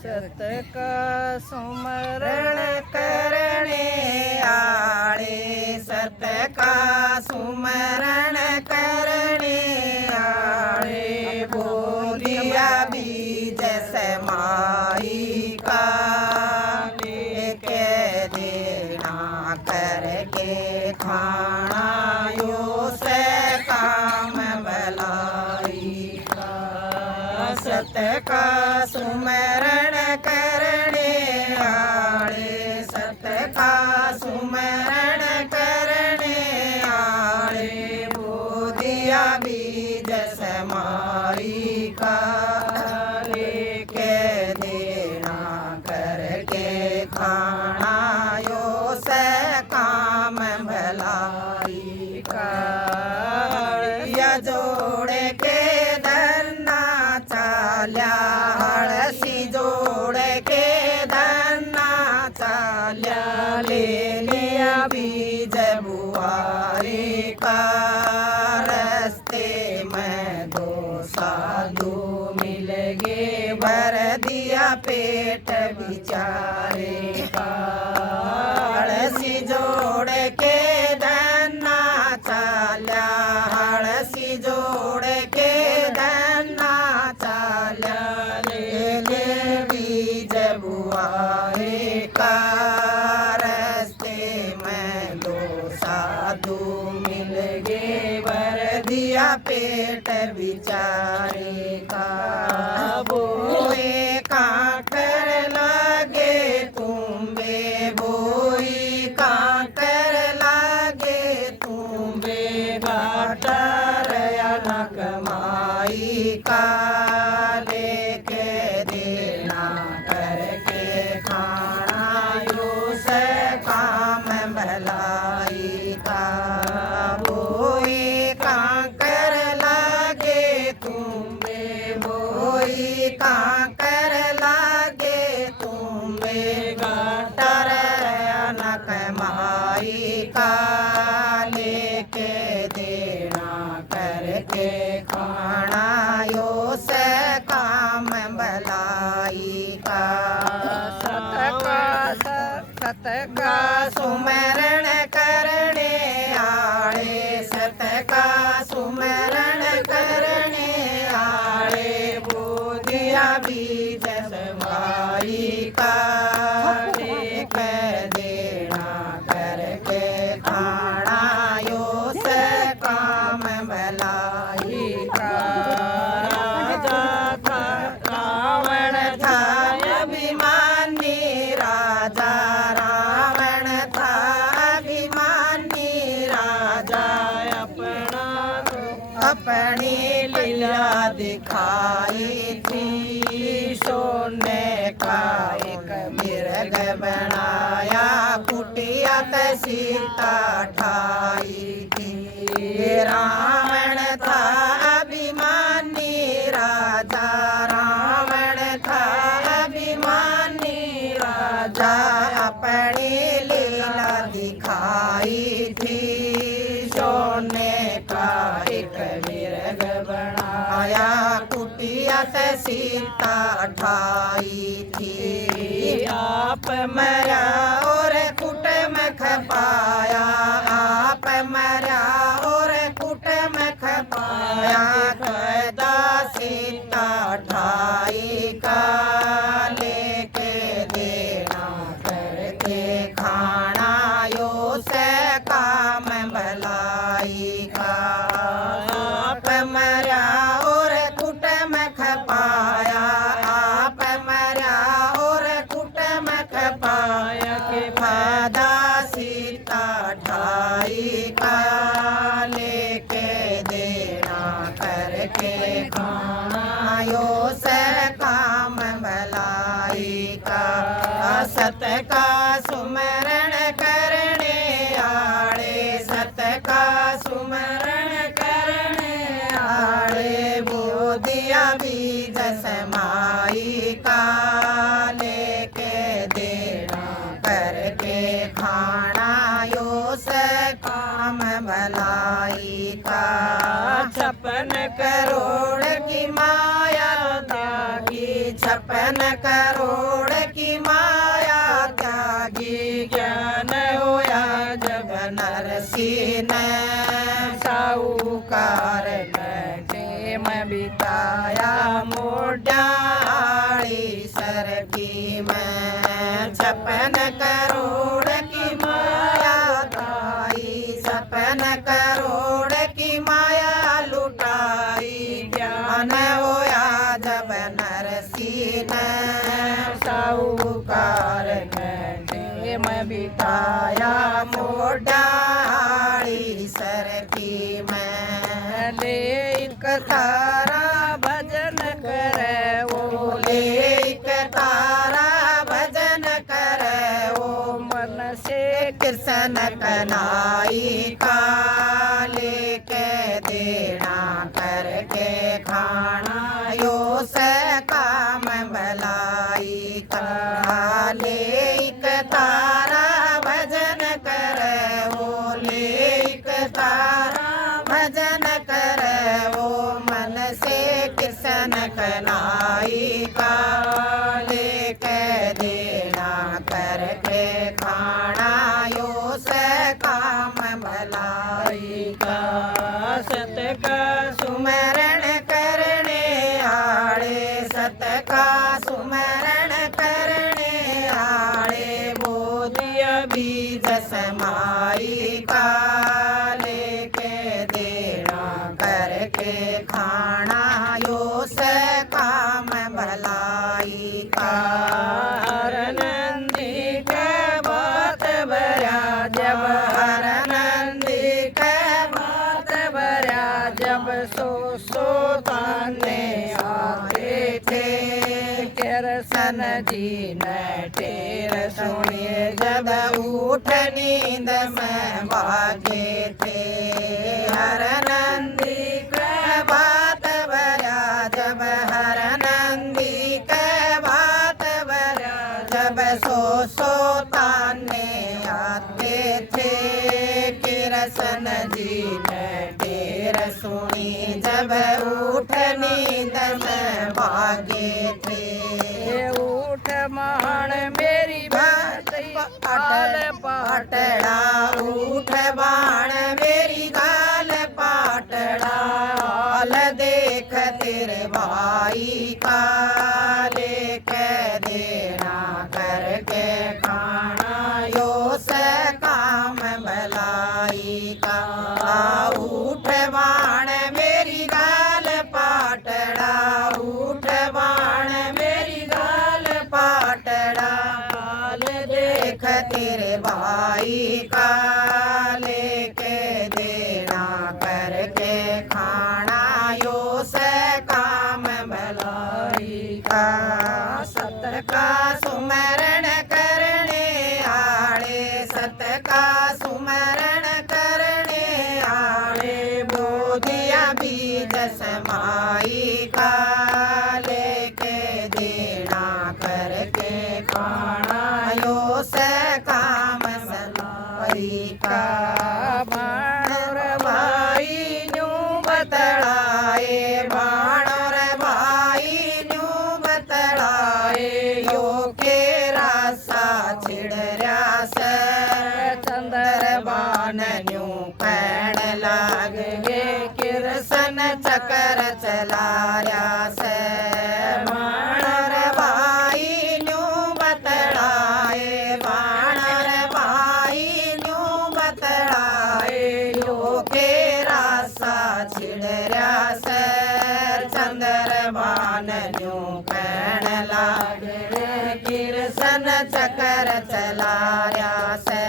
सत का सुमरण करने आले, सत का सुमरण करने आले, बोलिया बीज समाई का लेके देना करके खाना यो से काम भलाई का। सत का सुमरण करने आले, सत का सुमरण करने आले, बोधिया बीज समाई का लेके देना करके खाना यो से काम भलाई का। या जोड़ के धरना चाल्या, हड़सी जोड़ के धरना चाल्या, ले लिया बीज बुआरी का। रस्ते में दो साधु मिल गए, भर दिया पेट बिचारे का। हड़सी जोड़ के धरना चाल्या, हड़सी जोड़ के धरना चाल्या, ले ले बीज बुआरे का। रस्ते में दो साधु मिल गए, भर दिया पेट बिचारे का। बोए काकर लागे तुम्बे, बोई काकर लागे तुम्बे, घाटर या न कमाई का लेके देना करके खाना यो से काम भलाई का। बोई काकर लागे तुम्बे, बोई काकर लागे तुम्बे, घाटर या न कमाई का लेके देना करके खाना यो से काम भलाई का। सत का सुमरण करने आले, सत का सुमरण करने आले, बोधिया बीज समाई का लेके देना करके खाना यो से काम भलाई का। राजा था रावण था अभिमानी, राजा रावण था अभिमानी राजा, अपना अपनी लीला दिखाई थी। सोने का एक मिर्ग बनाया, कुटिया ते सीता ठाई थी। रावण था अभिमानी राजा, रावण था अभिमानी राजा, अपनी लीला दिखाई थी। सोने का एक मिर्ग बनाया, कुटिया से सीता ठाई थी। आप मरा और कुटुम खपाया, आप मरा और कुटुम खपाया, कैदा सीता ठाई का लेके देना करके खाना यो से काम भलाई का। आप मरा और कुटुम खपाया, आप मरा और कुटुम खपाया, के फायदा सीता ठाई का लेके देना करके खाना यो से काम भलाई का। सत का सुमरण करने आले, सत का सुमरण करने आले, बोधिया बीज समाई का लेके देना करके खाना यो से काम भलाई का। 56 करोड़ मैं बिताया मोडाली सर की मैं 56 करोड़ की माया ताई 56 करोड़ की माया लुटाई ज्ञान होया जब नरसी ने साहूकार ने मैं बिताया मोडाली सर की मैं लेक तारा भजन करे वो लेक तारा भजन करे वो मन से कृष्ण कनाई काले के देना करके खाना यो से काम भलाई काले तारा भजन करे वो लेक तारा भजन करे वो मन से कृष्ण कनाई काले के देना करके खाना यो से काम भलाई का सत का सुमरण करने आड़े सत का सुमरण करने आड़े बोधिया बीज समाई काले के देना करके खाना यो से काम भलाई का हर नंदी के बात भरा जब हर नंदी के बात भरा जब सो ताने आते थे कृष्ण जी ने टेर सुनिए जब उठ नींद में भागे थे हर नंदी के बात भरा जब हर नंदी के बात भरा जब सो ताने आते थे कृष्ण जी ने टेर सुनी जब उठ नींद में भागे थे उठ मान मेरी बात गाल पाटड़ा उठ बाण मेरी गाल पाटड़ा हाल देख तेरे भाई काले के देना करके खाना यो से काम भलाई का उठ बाण मेरी गाल पाटड़ा उठ बाण मेरी गाल पाटड़ा हाल देख तेरे भाई काले के देना करके खाना यो से काम भलाई का सत का सुमरण करने आड़े सत का सुमरण करने आड़े बोधिया बीज समाई काले के देना करके खाना यो से काम भलाई का बाणर भाई न्यू बतलाए बाणर भाई न्यू बतलाए यो के रासा छिड़रा से चंद्र बान न्यू पैण लाग गे कृष्ण चक्र चला रहा से बाणर भाई न्यू बतलाए बाणर भाई न्यू बतलाए यो के रासा छिड़रा से चंद्र बान न्यू पैण लाग गे कृष्ण चक्र चला रहा से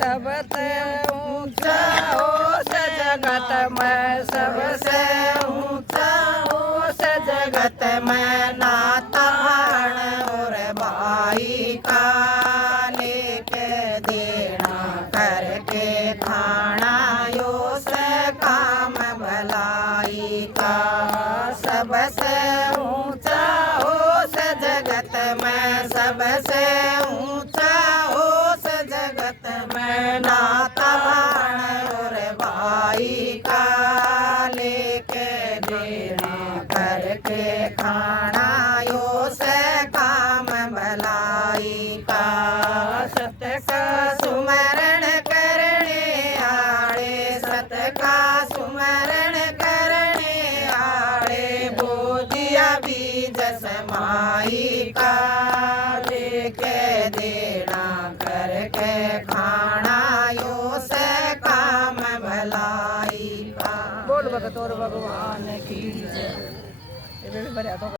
सबसे ऊंचा हो जगत में सबसे ऊंचा हो जगत में नातान और भाई काले के देना करके खाना यो से काम भलाई का सबसे ऊंचा हो जगत में सबसे ऊंचा हो जगत में नातान और भाई काले के देना करके खाना यो से काम भलाई का सत्य का सुमरण करने आड़े सत्य का सुमरण करने आड़े कमाई का, लेके देना करके खाना, यो से काम भलाई का। बोल भगत और भगवान की जय।